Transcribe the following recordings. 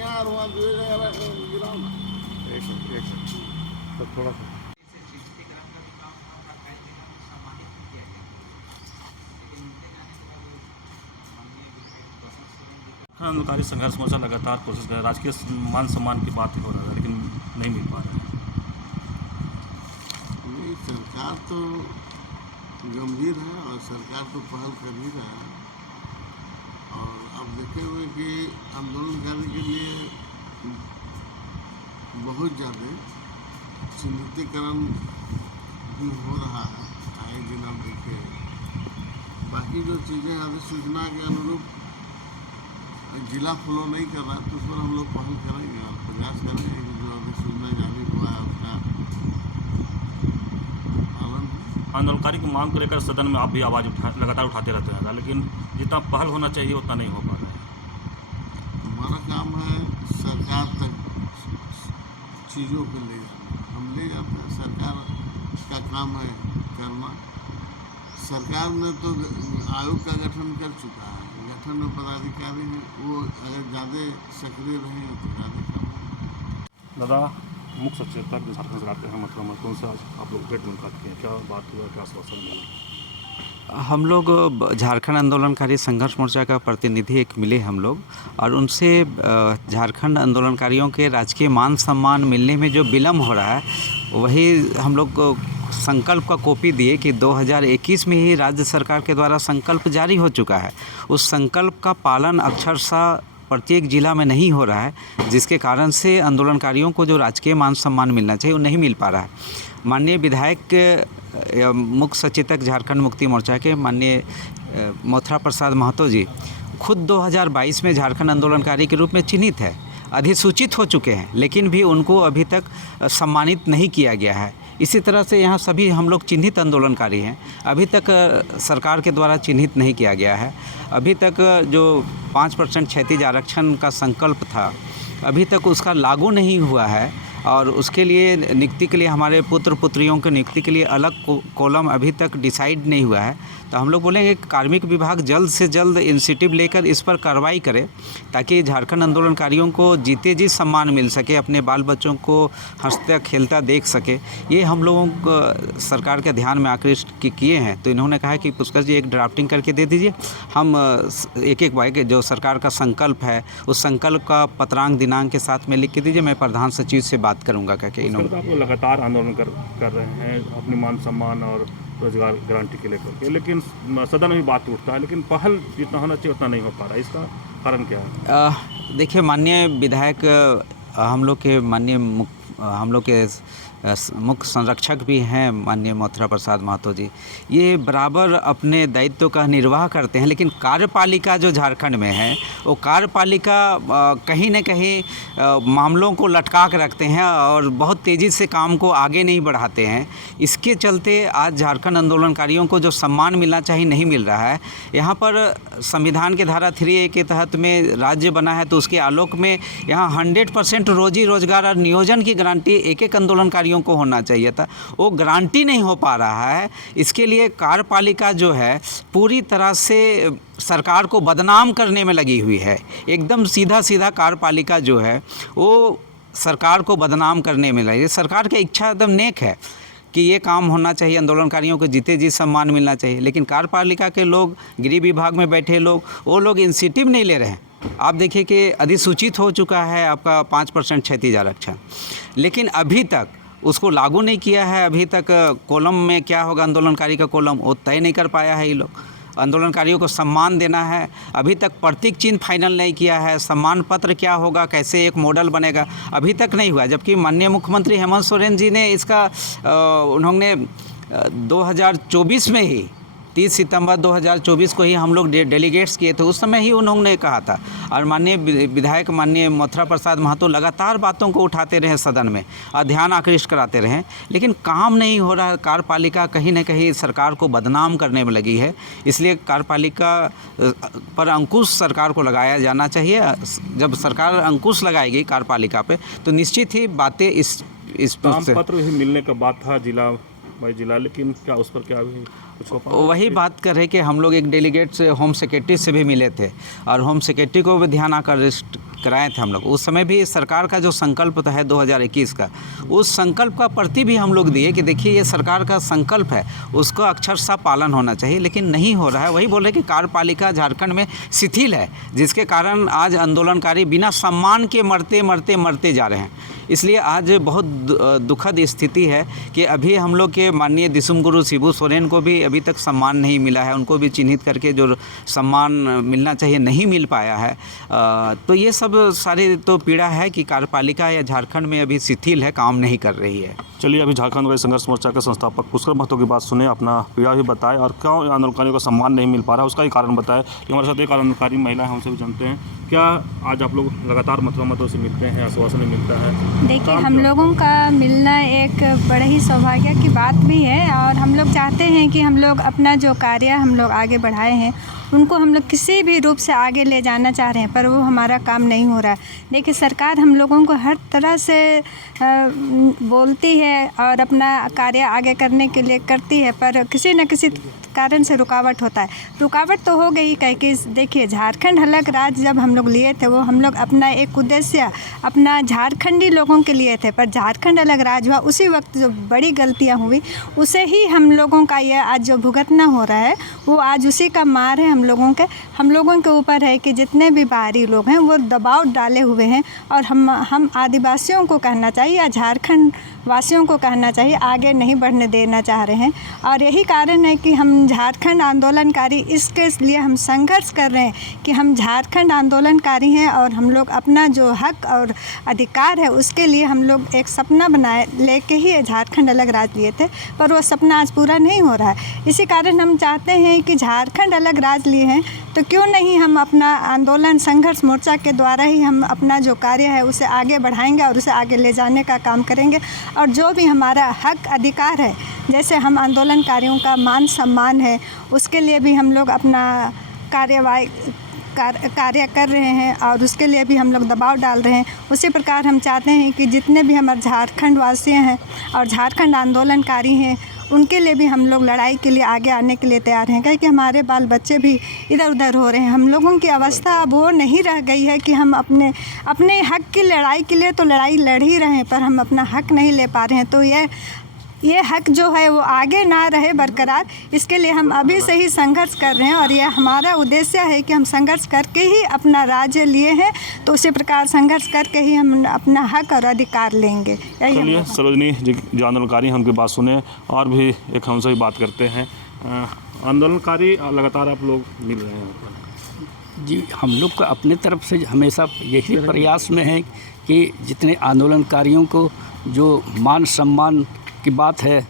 यहाँ और वहाँ दूसरी जगह गिराओ ना। एक मिनट तो थोड़ा सा आंदोलनकारी संघर्ष मोर्चा लगातार कोशिश कर रहा है। राजकीय मान सम्मान की बात हो रहा है लेकिन नहीं मिल पा रहा है। नहीं, सरकार तो गंभीर है और सरकार तो पहल कर ही रहा है। और अब देखे हुए कि आंदोलनकारी के लिए बहुत ज़्यादा चिन्हितीकरण भी हो रहा है। आए दिन आप देखिए, बाकी जो चीज़ें अधिसूचना के अनुरूप जिला फॉलो नहीं कर रहा तो उस पर हम लोग पहल करेंगे और प्रयास करेंगे कि जो अधिसूचना जारी हुआ है उसका पालन। आंदोलनकारी की मांग को लेकर सदन में आप भी आवाज़ लगातार उठाते रहते हैं, लेकिन जितना पहल होना चाहिए उतना नहीं हो पा रहा है। हमारा काम है सरकार तक चीज़ों को ले जाना, हम ले जाते हैं। सरकार का काम है करना। सरकार ने तो आयोग का गठन कर चुका है, गठन में पदाधिकारी हैं, वो अगर ज़्यादा सक्रिय रहेंगे तो ज़्यादा काम होगा। दादा, मुख्य सचेतक जो झारखंड सरकार के हैं मतलब कौन सा आप लोग भेंट मुलाकात किए, क्या बात हुआ, क्या आश्वासन मिला? हम लोग झारखंड आंदोलनकारी संघर्ष मोर्चा का प्रतिनिधि एक मिले हम लोग, और उनसे झारखंड आंदोलनकारियों के राजकीय मान सम्मान मिलने में जो विलम्ब हो रहा है वही हम लोग को संकल्प का कॉपी दिए कि 2021 में ही राज्य सरकार के द्वारा संकल्प जारी हो चुका है। उस संकल्प का पालन अक्षरशः प्रत्येक जिला में नहीं हो रहा है, जिसके कारण से आंदोलनकारियों को जो राजकीय मान सम्मान मिलना चाहिए वो नहीं मिल पा रहा है। माननीय विधायक मुख्य सचेतक झारखंड मुक्ति मोर्चा के माननीय मोथरा प्रसाद महतो जी खुद 2022 में झारखंड आंदोलनकारी के रूप में चिन्हित है, अधिसूचित हो चुके हैं, लेकिन भी उनको अभी तक सम्मानित नहीं किया गया है। इसी तरह से यहाँ सभी हम लोग चिन्हित आंदोलनकारी हैं, अभी तक सरकार के द्वारा चिन्हित नहीं किया गया है। अभी तक जो 5% क्षैतिज आरक्षण का संकल्प था अभी तक उसका लागू नहीं हुआ है, और उसके लिए नियुक्ति के लिए हमारे पुत्र पुत्रियों की नियुक्ति के लिए अलग कॉलम अभी तक डिसाइड नहीं हुआ है। तो हम लोग बोलेंगे कि कार्मिक विभाग जल्द से जल्द इनिशिएटिव लेकर इस पर कार्रवाई करे, ताकि झारखंड आंदोलनकारियों को जीते जी सम्मान मिल सके, अपने बाल बच्चों को हंसता खेलता देख सके। ये हम लोगों को सरकार के ध्यान में आकृष्ट किए हैं। तो इन्होंने कहा कि पुष्कर जी एक ड्राफ्टिंग करके दे दीजिए, हम एक एक बार जो सरकार का संकल्प है उस संकल्प का पत्रांक दिनांक के साथ में लिख के दीजिए, मैं प्रधान सचिव से बात करूँगा। क्या इन्होंने आप लगातार आंदोलन कर रहे हैं अपने मान सम्मान और रोजगार गारंटी के लेकर के, लेकिन सदन में भी बात उठता है, लेकिन पहल जितना होना चाहिए उतना नहीं हो पा रहा है। इसका कारण क्या है? देखिए, माननीय विधायक हम लोग के मुख्य संरक्षक भी हैं माननीय मोथरा प्रसाद महतो जी, ये बराबर अपने दायित्व का निर्वाह करते हैं, लेकिन कार्यपालिका जो झारखंड में है वो कार्यपालिका कहीं न कहीं मामलों को लटका के रखते हैं और बहुत तेज़ी से काम को आगे नहीं बढ़ाते हैं। इसके चलते आज झारखंड आंदोलनकारियों को जो सम्मान मिलना चाहिए नहीं मिल रहा है। यहाँ पर संविधान के धारा 3A के तहत में राज्य बना है, तो उसके आलोक में यहाँ 100% रोजी रोजगार और नियोजन की गारंटी एक एक आंदोलनकारी को होना चाहिए था, वो गारंटी नहीं हो पा रहा है। इसके लिए कार्यपालिका जो है पूरी तरह से सरकार को बदनाम करने में लगी हुई है। एकदम सीधा सीधा कार्यपालिका जो है वो सरकार को बदनाम करने में लगी है। सरकार की इच्छा एकदम नेक है कि ये काम होना चाहिए, आंदोलनकारियों को जीते जी सम्मान मिलना चाहिए, लेकिन कार्यपालिका के लोग, गृह विभाग में बैठे लोग, वो लोग इनिशिएटिव नहीं ले रहे हैं। आप देखिए कि अधिसूचित हो चुका है आपका 5% क्षैतिज आरक्षण, लेकिन अभी तक उसको लागू नहीं किया है। अभी तक कॉलम में क्या होगा आंदोलनकारी का कॉलम वो तय नहीं कर पाया है। ये लोग आंदोलनकारियों को सम्मान देना है, अभी तक प्रतीक चिन्ह फाइनल नहीं किया है। सम्मान पत्र क्या होगा, कैसे एक मॉडल बनेगा, अभी तक नहीं हुआ। जबकि माननीय मुख्यमंत्री हेमंत सोरेन जी ने इसका उन्होंने 2024 में ही 30 सितंबर 2024 को ही हम लोग डेलीगेट्स किए थे, उस समय ही उन्होंने कहा था। और माननीय विधायक माननीय मोथरा प्रसाद महतो लगातार बातों को उठाते रहे सदन में और ध्यान आकृष्ट कराते रहे, लेकिन काम नहीं हो रहा। कार्यपालिका कहीं न कहीं सरकार को बदनाम करने में लगी है, इसलिए कार्यपालिका पर अंकुश सरकार को लगाया जाना चाहिए। जब सरकार अंकुश लगाएगी कार्यपालिका पे तो निश्चित ही बातें इस पत्र ही मिलने का बात था जिला बाई जिला, लेकिन क्या उस पर क्या अभी कुछ हो पाया? वही बात कर रहे कि हम लोग एक डेलीगेट से होम सेक्रेटरी से भी मिले थे और होम सेक्रेटरी को भी ध्यान आकृष्ट कराए थे हम लोग। उस समय भी सरकार का जो संकल्प है 2021 का, उस संकल्प का प्रति भी हम लोग दिए कि देखिए ये सरकार का संकल्प है, उसका अक्षरशः पालन होना चाहिए, लेकिन नहीं हो रहा है। वही बोल रहे कि कार्यपालिका झारखंड में शिथिल है, जिसके कारण आज आंदोलनकारी बिना सम्मान के मरते जा रहे हैं। इसलिए आज बहुत दुखद स्थिति है कि अभी हम लोग के माननीय दिसुम गुरु शिबू सोरेन को भी अभी तक सम्मान नहीं मिला है, उनको भी चिन्हित करके जो सम्मान मिलना चाहिए नहीं मिल पाया है। तो ये सब सारी तो पीड़ा है कि कार्यपालिका या झारखंड में अभी शिथिल है, काम नहीं कर रही है। चलिए अभी झारखंड गणराज्य संघर्ष मोर्चा के संस्थापक पुष्कर महतो की बात सुने, अपना पीड़ा भी बताए और क्यों आंदोलनकारियों का सम्मान नहीं मिल पा रहा है उसका ही कारण बताए। हमारे साथ एक आंदोलनकारी महिला है, उनसे भी जानते हैं क्या आज आप लोग लगातार मथुरा से मिलते हैं, आश्वासन मिलता है? देखिए, हम लोगों का मिलना एक बड़े ही सौभाग्य की बात भी है और हम लोग चाहते हैं कि हम लोग अपना जो कार्य हम लोग आगे बढ़ाए हैं उनको हम लोग किसी भी रूप से आगे ले जाना चाह रहे हैं, पर वो हमारा काम नहीं हो रहा है। देखिए, सरकार हम लोगों को हर तरह से बोलती है और अपना कार्य आगे करने के लिए करती है, पर किसी न किसी कारण से रुकावट होता है। रुकावट तो हो गई कह के देखिए, झारखंड अलग राज्य जब हम लोग लिए थे, वो हम लोग अपना एक उद्देश्य अपना झारखंडी लोगों के लिए थे, पर झारखंड अलग राज्य हुआ उसी वक्त जो बड़ी गलतियाँ हुई उसे ही हम लोगों का ये आज जो भुगतना हो रहा है वो आज उसी का मार है। हम लोगों के ऊपर है कि जितने भी बाहरी लोग हैं वो दबाव डाले हुए हैं और हम आदिवासियों को कहना चाहिए या झारखंड वासियों को कहना चाहिए आगे नहीं बढ़ने देना चाह रहे हैं। और यही कारण है कि हम झारखंड आंदोलनकारी इसके लिए हम संघर्ष कर रहे हैं कि हम झारखंड आंदोलनकारी हैं और हम लोग अपना जो हक और अधिकार है उसके लिए हम लोग एक सपना बनाए लेके ही झारखंड अलग राज्य लिए थे, पर वो सपना आज पूरा नहीं हो रहा है। इसी कारण हम चाहते हैं कि झारखंड अलग राज्य लिए हैं तो क्यों नहीं हम अपना आंदोलन संघर्ष मोर्चा के द्वारा ही हम अपना जो कार्य है उसे आगे बढ़ाएंगे और उसे आगे ले जाने का काम करेंगे। और जो भी हमारा हक अधिकार है, जैसे हम आंदोलनकारियों का मान सम्मान है, उसके लिए भी हम लोग अपना कार्य कर रहे हैं और उसके लिए भी हम लोग दबाव डाल रहे हैं। उसी प्रकार हम चाहते हैं कि जितने भी हमारे झारखंड वासी हैं और झारखंड आंदोलनकारी हैं उनके लिए भी हम लोग लड़ाई के लिए आगे आने के लिए तैयार हैं, क्योंकि हमारे बाल बच्चे भी इधर उधर हो रहे हैं। हम लोगों की अवस्था अब वो नहीं रह गई है कि हम अपने हक की लड़ाई के लिए तो लड़ाई लड़ ही रहे हैं, पर हम अपना हक नहीं ले पा रहे हैं। तो ये हक जो है वो आगे ना रहे बरकरार, इसके लिए हम अभी से ही संघर्ष कर रहे हैं और ये हमारा उद्देश्य है कि हम संघर्ष करके ही अपना राज्य लिए हैं, तो उसी प्रकार संघर्ष करके ही हम अपना हक और अधिकार लेंगे। चलिए सरोजनी जी जो आंदोलनकारी हैं उनकी बात सुने और भी एक हमसे भी बात करते हैं। आंदोलनकारी लगातार आप लोग मिल रहे हैं जी, हम लोग का अपने तरफ से हमेशा यही प्रयास में है कि जितने आंदोलनकारियों को जो मान सम्मान की बात है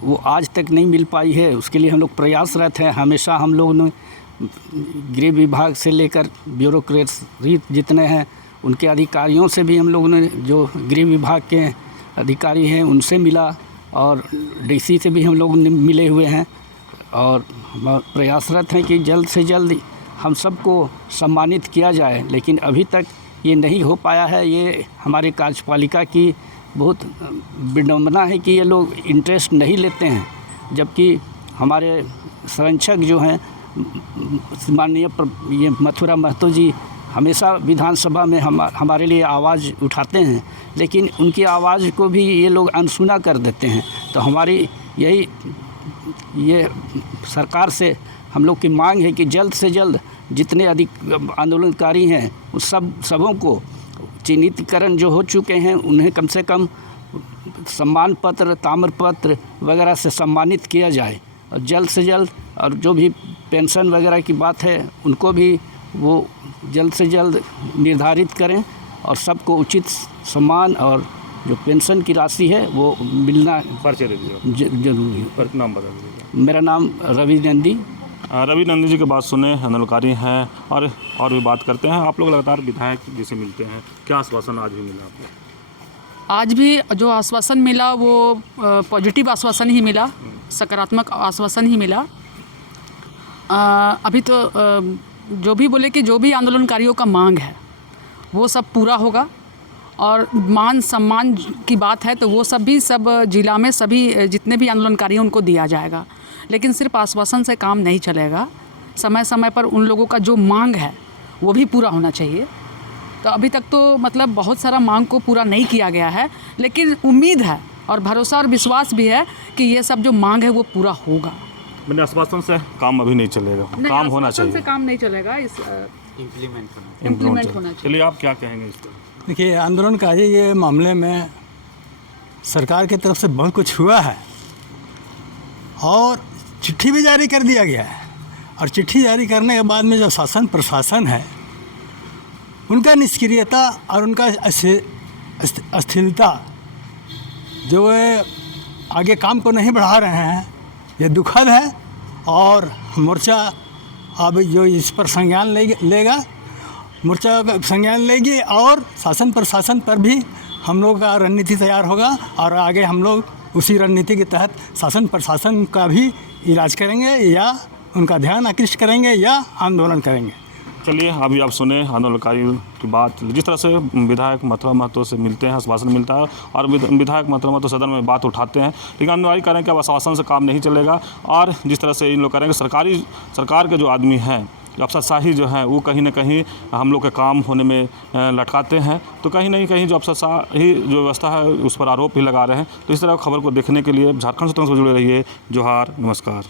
वो आज तक नहीं मिल पाई है, उसके लिए हम लोग प्रयासरत हैं। हमेशा हम लोगों ने गृह विभाग से लेकर ब्यूरोक्रेट्स जितने हैं उनके अधिकारियों से भी हम लोगों ने, जो गृह विभाग के अधिकारी हैं उनसे मिला और डीसी से भी हम लोग मिले हुए हैं और प्रयासरत हैं कि जल्द से जल्द हम सबको सम्मानित किया जाए, लेकिन अभी तक ये नहीं हो पाया है। ये हमारे कार्यपालिका की बहुत विडंबना है कि ये लोग इंटरेस्ट नहीं लेते हैं, जबकि हमारे संरक्षक जो हैं माननीय ये मथुरा महतो जी हमेशा विधानसभा में हमारे लिए आवाज़ उठाते हैं, लेकिन उनकी आवाज़ को भी ये लोग अनसुना कर देते हैं। तो हमारी ये सरकार से हम लोग की मांग है कि जल्द से जल्द जितने अधिक आंदोलनकारी हैं उस सबों को चिन्हितीकरण जो हो चुके हैं उन्हें कम से कम सम्मान पत्र, ताम्र पत्र वगैरह से सम्मानित किया जाए और जल्द से जल्द, और जो भी पेंशन वगैरह की बात है उनको भी वो जल्द से जल्द निर्धारित करें और सबको उचित सम्मान और जो पेंशन की राशि है वो मिलना परिचय दे दीजिए, जरूरी है। नाम बता दीजिए। मेरा नाम रवि नंदी जी की बात सुने, आंदोलनकारी हैं और भी बात करते हैं। आप लोग लगातार विधायक जी से मिलते हैं, क्या आश्वासन आज भी मिला आपको? आज भी जो आश्वासन मिला वो पॉजिटिव आश्वासन ही मिला, सकारात्मक आश्वासन ही मिला। अभी तो जो भी बोले कि जो भी आंदोलनकारियों का मांग है वो सब पूरा होगा और मान सम्मान की बात है तो वो सब जिला में सभी जितने भी आंदोलनकारी हैं उनको दिया जाएगा। लेकिन सिर्फ आश्वासन से काम नहीं चलेगा, समय समय पर उन लोगों का जो मांग है वो भी पूरा होना चाहिए। तो अभी तक तो मतलब बहुत सारा मांग को पूरा नहीं किया गया है, लेकिन उम्मीद है और भरोसा और विश्वास भी है कि ये सब जो मांग है वो पूरा होगा। मैंने आश्वासन से काम अभी नहीं चलेगा, काम होना आश्वासन चाहिए, से काम नहीं चलेगा, इस इम्प्लीमेंट होना चाहिए। चलिए, आप क्या कहेंगे इस पर? देखिए, आंदोलनकारी ये मामले में सरकार की तरफ से बहुत कुछ हुआ है और चिट्ठी भी जारी कर दिया गया है, और चिट्ठी जारी करने के बाद में जो शासन प्रशासन है उनका निष्क्रियता और उनका अस्थिरता जो है आगे काम को नहीं बढ़ा रहे हैं, ये दुखद है। और मोर्चा अब जो इस पर संज्ञान लेगा, मोर्चा संज्ञान लेगी और शासन प्रशासन पर भी हम लोग का रणनीति तैयार होगा और आगे हम लोग उसी रणनीति के तहत शासन प्रशासन का भी इलाज करेंगे या उनका ध्यान आकृष्ट करेंगे या आंदोलन करेंगे। चलिए, अभी आप सुने आंदोलनकारी की बात। जिस तरह से विधायक मथुरा महतो से मिलते हैं, आश्वासन मिलता है और विधायक मथुरा महतो सदन में बात उठाते हैं, लेकिन आंदोलनकारी कह रहे हैं कि अब आश्वासन से काम नहीं चलेगा। और जिस तरह से इन लोग कह रहे हैं कि सरकार के जो आदमी हैं, अफसरशाही जो है वो कहीं ना कहीं हम लोग के काम होने में लटकाते हैं, तो कहीं ना कहीं जो अफसरशाही जो व्यवस्था है उस पर आरोप भी लगा रहे हैं। तो इस तरह खबर को देखने के लिए झारखंड से जुड़े रहिए। जोहार, नमस्कार।